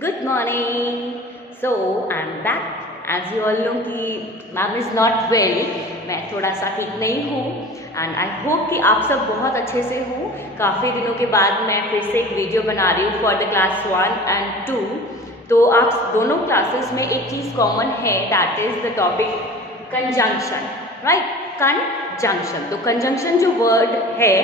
Good morning. So I'm back. As you all know कि ma'am is not well, मैं थोड़ा सा ठीक नहीं हूँ एंड आई होप कि आप सब बहुत अच्छे से हो। काफ़ी दिनों के बाद मैं फिर से एक वीडियो बना रही हूँ फॉर द क्लास 1 and 2। तो आप दोनों क्लासेस में एक चीज़ कॉमन है, that is the topic conjunction, right. Conjunction, तो कंजंक्शन जो वर्ड है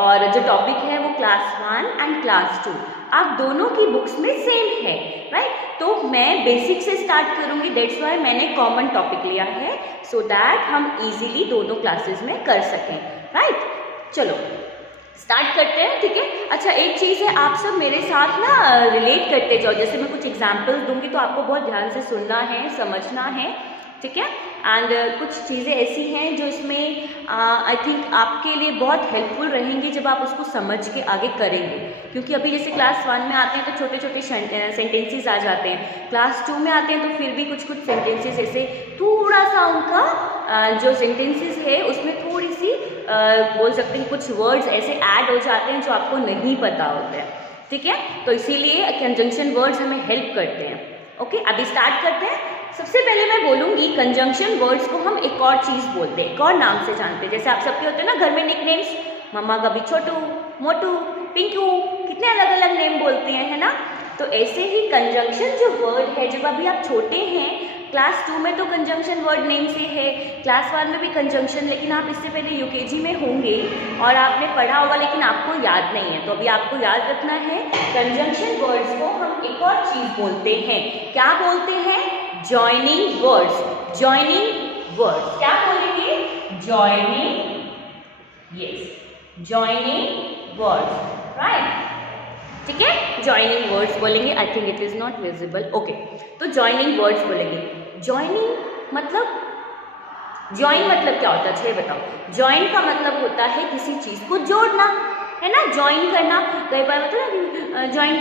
और जो टॉपिक है वो क्लास 1 एंड क्लास 2 आप दोनों की बुक्स में सेम है, राइट। तो मैं बेसिक से स्टार्ट करूंगी, दैट्स वाई मैंने कॉमन टॉपिक लिया है, सो दैट हम इजीली दोनों क्लासेस में कर सकें, राइट। चलो स्टार्ट करते हैं, ठीक है। अच्छा, एक चीज़ है, आप सब मेरे साथ ना रिलेट करते जाओ। जैसे मैं कुछ एग्जाम्पल्स दूंगी तो आपको बहुत ध्यान से सुनना है, समझना है, ठीक है। एंड कुछ चीज़ें ऐसी हैं जो इसमें आई थिंक आपके लिए बहुत हेल्पफुल रहेंगी जब आप उसको समझ के आगे करेंगे। क्योंकि अभी जैसे क्लास 1 में आते हैं तो छोटे छोटे सेंटेंसेस आ जाते हैं, क्लास 2 में आते हैं तो फिर भी कुछ कुछ सेंटेंसेस ऐसे थोड़ा सा उनका जो सेंटेंसेस है उसमें थोड़ी सी बोल सकते हैं कुछ वर्ड्स ऐसे ऐड हो जाते हैं जो आपको नहीं पता होते हैं, ठीक है। तो इसीलिए कंजंक्शन वर्ड्स हमें हेल्प करते हैं। ओके, अभी स्टार्ट करते हैं। सबसे पहले मैं बोलूँगी कंजंक्शन वर्ड्स को हम एक और चीज़ बोलते हैं, एक और नाम से जानते हैं। जैसे आप सबके होते हैं ना घर में निकनेम्स, मम्मा कभी छोटू, मोटू, पिंकू, कितने अलग अलग नेम बोलते हैं, है ना। तो ऐसे ही कंजंक्शन जो वर्ड है, जब अभी आप छोटे हैं, क्लास 2 में तो कंजंक्शन वर्ड नेम से है, क्लास 1 में भी कंजंक्शन, लेकिन आप इससे पहले यूकेजी में होंगे और आपने पढ़ा होगा लेकिन आपको याद नहीं है। तो अभी आपको याद रखना है, कंजंक्शन वर्ड्स को हम एक और चीज़ बोलते हैं। क्या बोलते हैं? Joining words. जॉइनिंग वर्ड्स क्या बोलेंगे? Joining, yes, joining words, right, ठीक है। जॉइनिंग वर्ड्स बोलेंगे। I think it is not visible, okay. तो जॉइनिंग वर्ड्स बोलेंगे। जॉइनिंग मतलब, जॉइन मतलब क्या होता है? अच्छा ये बताओ। जॉइन का मतलब होता है किसी चीज को जोड़ना, है ना, ज्वाइन करना। कई बार मतलब ज्वाइन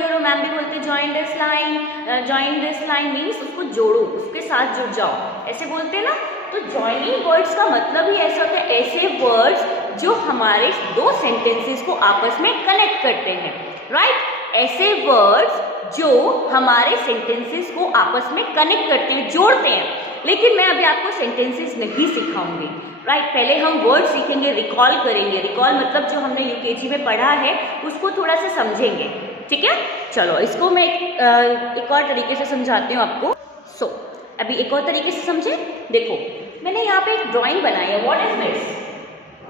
करो, मैम भी बोलते हैं join this line, join this line means उसको जोड़ो, उसके साथ जुड़ जाओ, ऐसे बोलते हैं ना। तो ज्वाइनिंग वर्ड्स का मतलब ही ऐसा होता है, ऐसे वर्ड्स जो हमारे दो सेंटेंसेस को आपस में कनेक्ट करते हैं, राइट। ऐसे वर्ड्स जो हमारे सेंटेंसेस को आपस में कनेक्ट करते हैं, जोड़ते हैं। लेकिन मैं अभी आपको सेंटेंसेस नहीं सिखाऊंगी, राइट। पहले हम वर्ड सीखेंगे, रिकॉल करेंगे। रिकॉल मतलब जो हमने यूकेजी में पढ़ा है उसको थोड़ा सा समझेंगे, ठीक है। चलो इसको मैं एक और तरीके से समझाती हूँ आपको। सो अभी एक और तरीके से समझे। देखो मैंने यहाँ पे एक ड्राइंग बनाई है। What is this?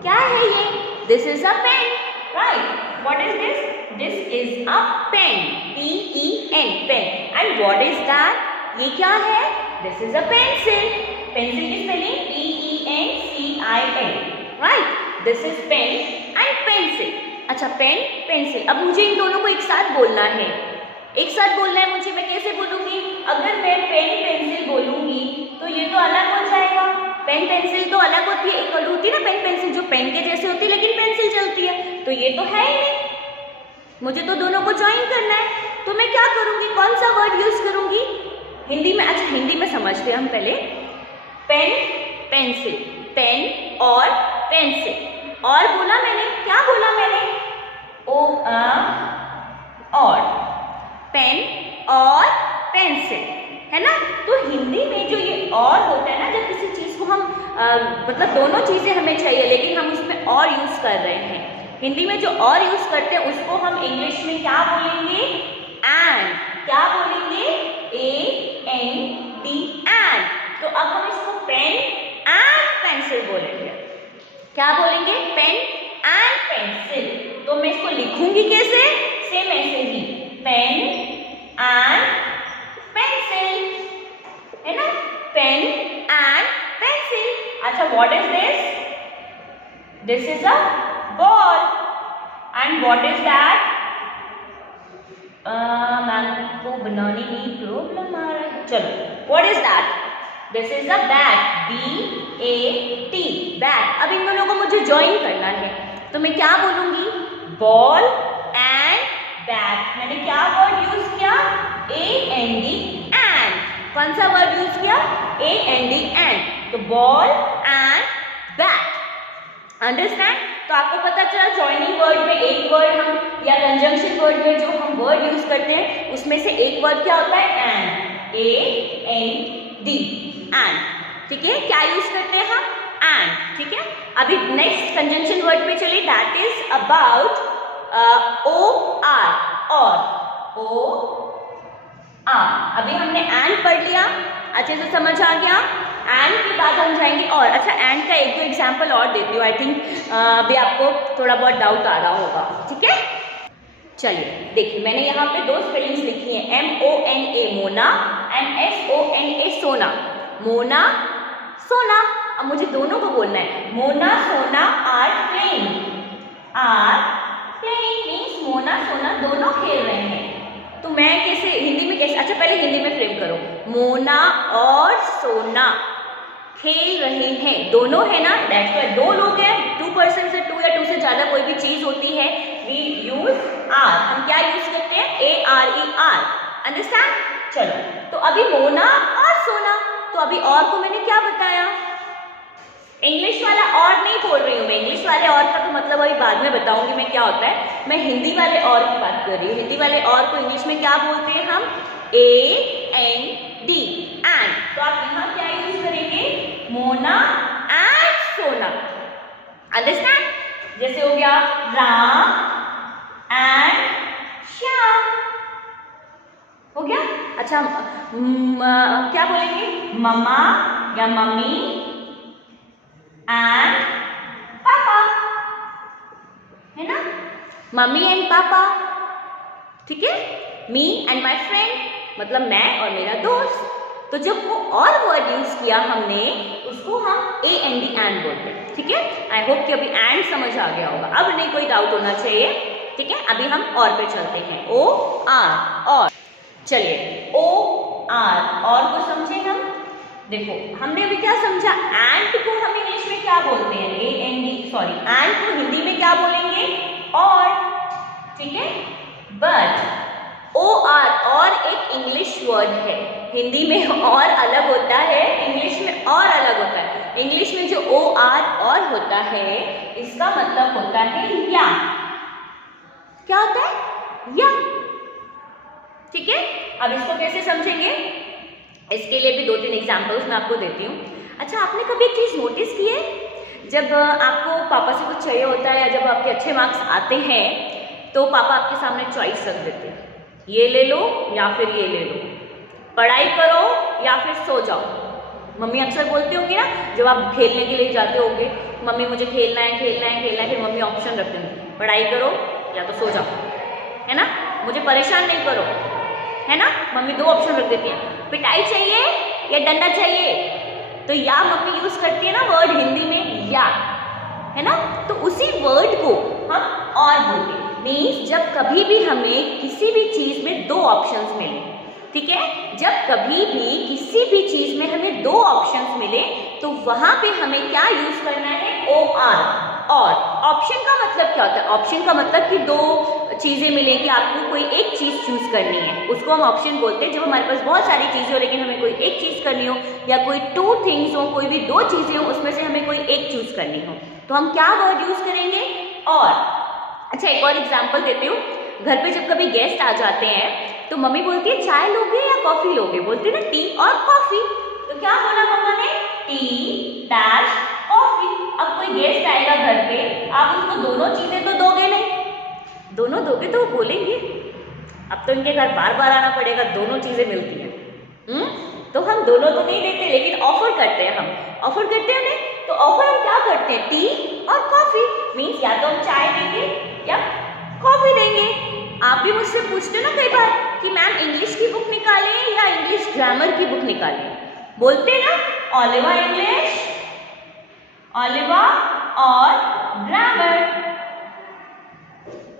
क्या है ये? This is a pen, right. What is this? This is a pen, PEN, pen. And what is that? ये क्या है? This is a pencil. Pencil की spelling PENCIL, right. This is pen and pencil. अच्छा, pen pencil. अब मुझे इन दोनों को एक साथ बोलना है, एक साथ बोलना है मुझे। मैं कैसे बोलूंगी? अगर मैं पेन पेंसिल बोलूंगी तो ये तो अलग हो जाएगा। पेन पेंसिल तो अलग होती है, एक होती है ना पेन पेंसिल जो पेन के जैसे होती है लेकिन पेंसिल चलती है, तो ये तो है ही नहीं। मुझे तो दोनों को ज्वाइन करना है, तो मैं क्या करूंगी? कौन सा वर्ड यूज करूंगी हिंदी में? अच्छा, हिंदी में समझते हैं हम पहले। पेन पेंसिल, पेन और पेंसिल। और बोला मैंने, क्या बोला मैंने? और पेन और पेंसिल, है ना। तो हिंदी में जो ये और होता है ना, जब किसी चीज को हम मतलब दोनों चीजें हमें चाहिए लेकिन हम उसमें और यूज कर रहे हैं, हिंदी में जो और यूज करते हैं उसको हम इंग्लिश में क्या बोलेंगे? एंड। क्या बोलेंगे? AND, and. तो अब हम इसको पेन एंड पेंसिल बोलेंगे। क्या बोलेंगे? Pen and pencil. तो मैं इसको लिखूंगी कैसे? सेम ऐसे ही, पेन एंड पेंसिल, है ना, पेन एंड पेंसिल। अच्छा, what is this? This is a ball. And what is that? Ma'am को बनाने में प्रॉब्लम आ रहा है। चलो, what is that? This is a bat, BAT, bat. अब इन दोनों को मुझे ज्वाइन करना है, तो मैं क्या बोलूंगी? Ball and bat. मैंने क्या वर्ड यूज किया? AND, and. कौन सा वर्ड यूज किया? AND, and. तो बॉल एंड बैट, अंडरस्टैंड। तो आपको पता चला जॉइनिंग वर्ड में एक वर्ड हम या कंजंक्शन वर्ड में जो हम वर्ड यूज करते हैं उसमें से एक वर्ड क्या होता है एंड, AND, एंड, ठीक है। क्या यूज करते हैं हम एंड, ठीक है। अभी नेक्स्ट कंजंक्शन वर्ड पे चलिए, दैट इज अबाउट OR, और अभी हमने एंड पढ़ लिया, अच्छे से समझ आ गया। एंड के बाद हम जाएंगे और, अच्छा एंड का एक दो एग्जाम्पल और देती हूँ, आई थिंक अभी आपको थोड़ा बहुत डाउट आ रहा होगा, ठीक है। चलिए देखिए, मैंने यहाँ पे दो स्पेलिंग्स लिखी हैं, MONA मोना एंड SONA सोना, मोना सोना। अब मुझे दोनों को बोलना है, मोना सोना आर प्लेइंग, मीन्स मोना सोना दोनों खेल रहे हैं। तो मैं कैसे हिंदी में कैसे, अच्छा पहले हिंदी में फ्रेम करो, मोना और सोना खेल रहे हैं, दोनों है ना, दैट्स व्हाई दो लोग हैं, 2 पर्सन से 2 या 2 से ज्यादा कोई भी चीज होती है, वी यूज आर, हम क्या यूज करते हैं ARER, अंडरस्टैंड। चलो तो अभी मोना और सोना, तो अभी और को मैंने क्या बताया, इंग्लिश वाला और नहीं बोल रही हूँ मैं, इंग्लिश वाले और का तो मतलब अभी बाद में बताऊंगी मैं क्या होता है, मैं हिंदी वाले और की बात कर रही हूँ। हिंदी वाले और को इंग्लिश में क्या बोलते हैं हम, AND, एंड। तो आप यहाँ क्या यूज करेंगे, मोना एंड सोना, अंडरस्टैंड। जैसे हो गया राम एंड श्याम, हो गया। अच्छा क्या बोलेंगे, मम्मा या मम्मी एंड पापा, है ना, मम्मी एंड पापा, ठीक है। मी एंड माई फ्रेंड, मतलब मैं और मेरा दोस्त। तो जब वो और वर्ड यूज किया हमने, उसको हम AND एंड बोलते हैं, ठीक है। आई होप कि अभी एंड समझ आ गया होगा, अब नहीं कोई डाउट होना चाहिए, ठीक है। अभी हम और पे चलते हैं, OR, और चलिए OR, और को समझे हम। देखो हमने अभी क्या समझा, एंड को हम इंग्लिश में क्या बोलते हैं, एंड को हिंदी में क्या बोलेंगे, और, ठीक है। बट OR, और एक इंग्लिश वर्ड है, हिंदी में और अलग होता है, इंग्लिश में और अलग होता है। इंग्लिश में जो OR और होता है, इसका मतलब होता है या, क्या होता है, या, ठीक है। अब इसको कैसे समझेंगे, इसके लिए भी 2-3 एग्जाम्पल्स मैं आपको देती हूँ। अच्छा आपने कभी एक चीज़ नोटिस की है, जब आपको पापा से कुछ चाहिए होता है या जब आपके अच्छे मार्क्स आते हैं तो पापा आपके सामने चॉइस रख देते हैं, ये ले लो या फिर ये ले लो, पढ़ाई करो या फिर सो जाओ। मम्मी अक्सर बोलती होंगी ना, जब आप खेलने के लिए जाते होंगे, मम्मी मुझे खेलना है खेलना है खेलना है, फिर मम्मी ऑप्शन रखते हैं, पढ़ाई करो या तो सो जाओ, है ना, मुझे परेशान नहीं करो, है ना। मम्मी 2 ऑप्शन रख देती है, पिटाई चाहिए या डंडा चाहिए, तो या मम्मी यूज करती है ना वर्ड हिंदी में या, है ना। तो उसी वर्ड को हम और बोलते हैं, मीन्स जब कभी भी हमें किसी भी चीज में 2 ऑप्शंस मिले, ठीक है, जब कभी भी किसी भी चीज में हमें 2 ऑप्शंस मिले तो वहां पे हमें क्या यूज करना है, OR, और। ऑप्शन का मतलब क्या होता है, ऑप्शन का मतलब कि 2 चीजें मिलेंगी, आपको कोई एक चीज चूज करनी है, उसको हम ऑप्शन बोलते हैं। जब हमारे पास बहुत सारी चीजें हो लेकिन हमें कोई एक चीज करनी हो, या कोई 2 थिंग्स हो, कोई भी 2 चीजें हो, उसमें से हमें कोई एक चूज करनी हो, तो हम क्या वर्ड यूज करेंगे, और। अच्छा एक और एग्जाम्पल देती हूँ, घर पे जब कभी गेस्ट आ जाते हैं तो मम्मी बोलती है चाय लोगे या कॉफी लोगे, बोलते हैं ना टी और कॉफी, तो क्या बोला मम्मा ने, टी डैश कॉफी। अब कोई गेस्ट आएगा घर पे, आप उसको दोनों चीजें तो दोगे नहीं, दोनों दोगे तो वो बोलेंगे, अब तो इनके घर बार बार आना पड़ेगा, दोनों चीजें मिलती हैं, तो हम दोनों तो नहीं देते, लेकिन ऑफर करते हैं, हम ऑफर करते हैं ना, तो ऑफर हम क्या करते हैं, टी और कॉफी, मीन्स या तो हम चाय देंगे या कॉफी देंगे। आप भी मुझसे पूछते हो ना कई बार कि मैम इंग्लिश की बुक निकालें या इंग्लिश ग्रामर की बुक निकालें, बोलते हैं ना ओलिवा इंग्लिश, ओलिवा और ग्रामर,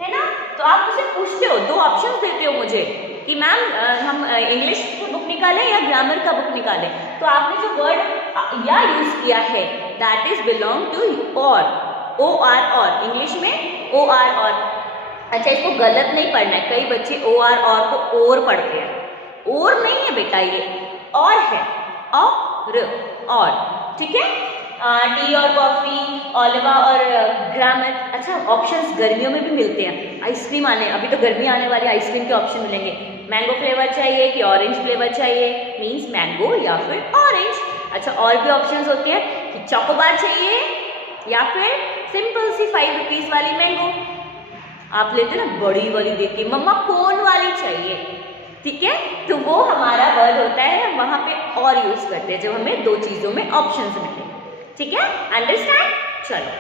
है ना। तो आप मुझसे पूछते हो, 2 ऑप्शंस देते हो मुझे कि मैम हम इंग्लिश की बुक निकालें या ग्रामर का बुक निकालें, तो आपने जो वर्ड या यूज किया है that is belong to OR, और इंग्लिश में OR, और। अच्छा इसको गलत नहीं पढ़ना है, कई बच्चे OR और को और पढ़ते हैं, और नहीं है बेटा, ये और है, और, ठीक है। टी और कॉफ़ी, ओलिवा और ग्रामर। अच्छा, ऑप्शंस गर्मियों में भी मिलते हैं। आइसक्रीम आने, अभी तो गर्मी आने वाली, आइसक्रीम के ऑप्शन मिलेंगे। मैंगो फ्लेवर चाहिए कि ऑरेंज फ्लेवर चाहिए, मीन्स मैंगो या फिर ऑरेंज। अच्छा, और भी ऑप्शंस होते हैं कि चॉकोबार चाहिए या फिर सिंपल सी 5 रुपीज़ वाली मैंगो। आप लेते ना बड़ी वाली देख के, मम्मा कोन वाली चाहिए, ठीक है। तो वो हमारा वर्ड होता है, हम वहाँ पे और यूज़ करते हैं जब हमें दो चीज़ों में ऑप्शंस मिले, ठीक है। अंडरस्टैंड? चलो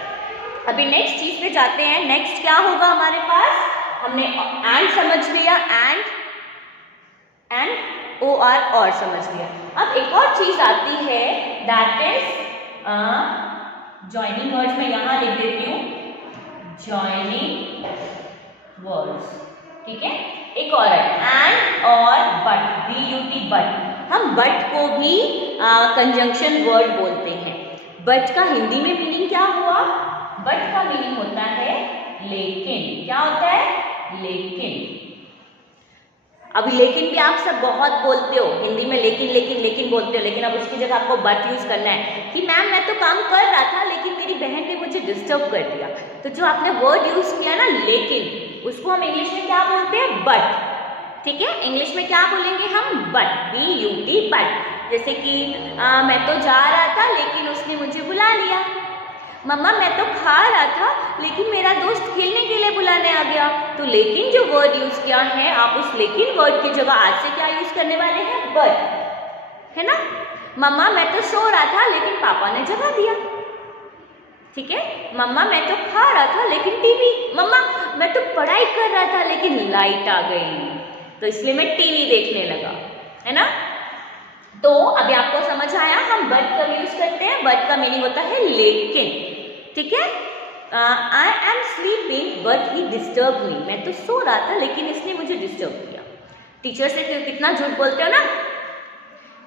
अभी नेक्स्ट चीज़ पे जाते हैं। नेक्स्ट क्या होगा हमारे पास? हमने एंड समझ लिया, एंड और समझ लिया। अब एक और चीज़ आती है, दैट इज जॉइनिंग वर्ड्स। मैं यहाँ लिख देती हूँ जॉइनिंग वर्ड्स, ठीक है। एक और है एंड और बट, BUT बट। हम बट को भी कंजंक्शन वर्ड बोलते हैं। बट का हिंदी में मीनिंग क्या हुआ? बट का मीनिंग होता है लेकिन। क्या होता है? लेकिन। अभी लेकिन भी आप सब बहुत बोलते हो हिंदी में, लेकिन बोलते हो, लेकिन अब उसकी जगह आपको बट यूज करना है कि मैम मैं तो काम कर रहा था लेकिन मेरी बहन ने मुझे डिस्टर्ब कर दिया। तो जो आपने वर्ड यूज किया ना लेकिन, उसको हम इंग्लिश में क्या बोलते हैं? बट, ठीक है। इंग्लिश में क्या बोलेंगे हम? But, BUT but. जैसे कि मैं तो जा रहा था लेकिन उसने मुझे बुला लिया। मम्मा मैं तो खा रहा था लेकिन मेरा दोस्त खेलने के लिए बुलाने आ गया। तो लेकिन जो वर्ड यूज किया है, आप उस लेकिन वर्ड की जगह आज से क्या यूज करने वाले हैं? बट, है ना। मम्मा मैं तो सो रहा था लेकिन पापा ने जगा दिया, ठीक है। मम्मा मैं तो खा रहा था लेकिन टीवी, मम्मा मैं तो पढ़ाई कर रहा था लेकिन लाइट आ गई तो इसलिए मैं टीवी देखने लगा, है ना। तो अभी आपको समझ आया हम बट कब यूज करते हैं? बट का मीनिंग होता है लेकिन, ठीक है। I am sleeping but he disturb me. मैं तो सो रहा था लेकिन इसने मुझे डिस्टर्ब किया। टीचर से कितना झूठ बोलते हो ना।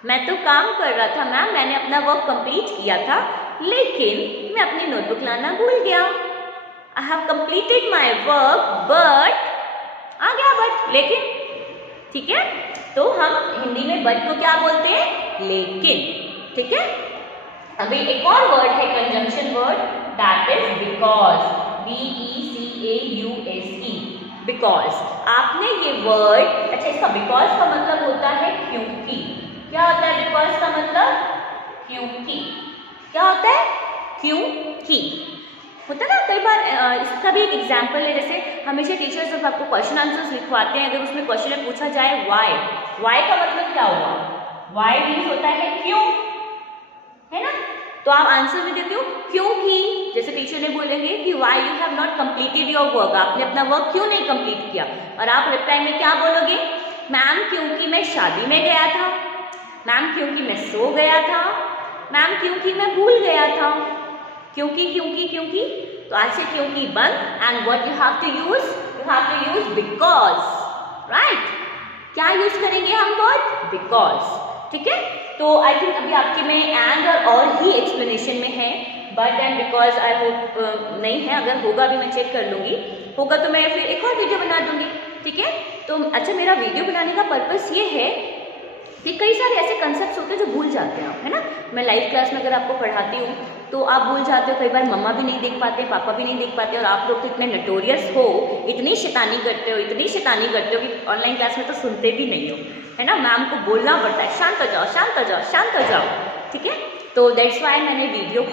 मैं तो काम कर रहा था मैम, मैंने अपना वर्क कंप्लीट किया था लेकिन मैं अपनी नोटबुक लाना भूल गया। I have completed my work but, आ गया बट, लेकिन, ठीक है। तो हम हिंदी में बट को क्या बोलते हैं? लेकिन, ठीक है। अभी एक और वर्ड है conjunction word, that is because, BECAUSE, because. आपने ये वर्ड, अच्छा इसका बिकॉज का मतलब होता है क्योंकि। क्या होता है बिकॉज का मतलब? क्योंकि। क्या होता है? क्योंकि। होता है ना कई बार। इसका भी एक एग्जाम्पल है, जैसे हमेशा टीचर्स जब आपको क्वेश्चन आंसर्स लिखवाते हैं, अगर उसमें क्वेश्चन में पूछा जाए वाई, वाई का मतलब क्या हुआ? वाई मीन्स होता है क्यों, है ना। तो आप आंसर भी देते हो क्योंकि। जैसे टीचर ने बोलेंगे कि why you have not completed your work, आपने अपना वर्क क्यों नहीं कंप्लीट किया, और आप रिप्लाई में क्या बोलोगे? मैम क्योंकि मैं शादी में गया था, मैम क्योंकि मैं सो गया था, मैम क्योंकि मैं भूल गया था। क्योंकि क्योंकि क्योंकि, तो आज से क्योंकि बंद, and what you have to use? You have to use because, right. क्या यूज करेंगे हम वर्ड? बिकॉज, ठीक है। तो आई थिंक अभी आपके में एंड और ही एक्सप्लेनेशन में है, but and because I hope नहीं है। अगर होगा भी मैं चेक कर लूँगी, होगा तो मैं फिर एक और वीडियो बना दूँगी, ठीक है। तो अच्छा, मेरा वीडियो बनाने का पर्पस ये है कि कई सारे ऐसे कंसेप्ट होते हैं जो भूल जाते हैं आप, है ना। मैं लाइव क्लास में अगर आपको पढ़ाती हूँ तो आप भूल जाते हो, कई बार मम्मा भी नहीं देख पाते, पापा भी नहीं देख पाते, और आप लोग तो इतने नटोरियस हो, इतनी शैतानी करते हो, इतनी शैतानी करते हो कि ऑनलाइन क्लास में तो सुनते भी नहीं हो, है ना। मैम को बोलना पड़ता है शांत हो जाओ, शांत हो जाओ, शांत हो जाओ, ठीक है। तो दैट्स वाई मैंने वीडियो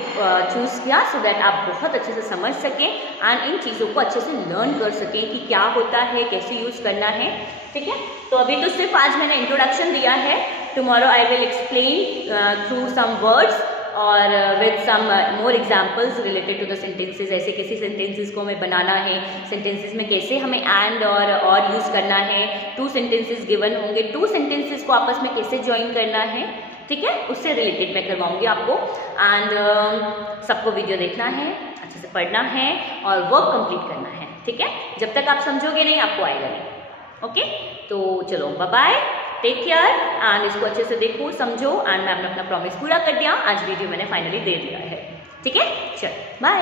चूज़ किया, सो दैट आप बहुत अच्छे से समझ सकें एंड इन चीज़ों को अच्छे से लर्न कर सकें कि क्या होता है, कैसे यूज़ करना है, ठीक है। तो अभी तो सिर्फ आज मैंने इंट्रोडक्शन दिया है, tomorrow I will explain through some words और with some more examples related to the sentences. ऐसे कैसे सेंटेंसेज को हमें बनाना है, सेंटेंसेज में कैसे हमें एंड और यूज़ करना है, 2 सेंटेंसेज गिवन होंगे, 2 सेंटेंसेज को आपस में कैसे ज्वाइन करना है, ठीक है, उससे रिलेटेड मैं करवाऊंगी आपको। एंड सबको वीडियो देखना है, अच्छे से पढ़ना है और वर्क कंप्लीट करना है, ठीक है। जब तक आप समझोगे नहीं आपको आएगा नहीं, ओके। तो चलो bye bye, take care, and इसको अच्छे से देखो, समझो, एंड मैंने अपना प्रॉमिस पूरा कर दिया, आज वीडियो मैंने फाइनली दे दिया है, ठीक है। चलो बाय।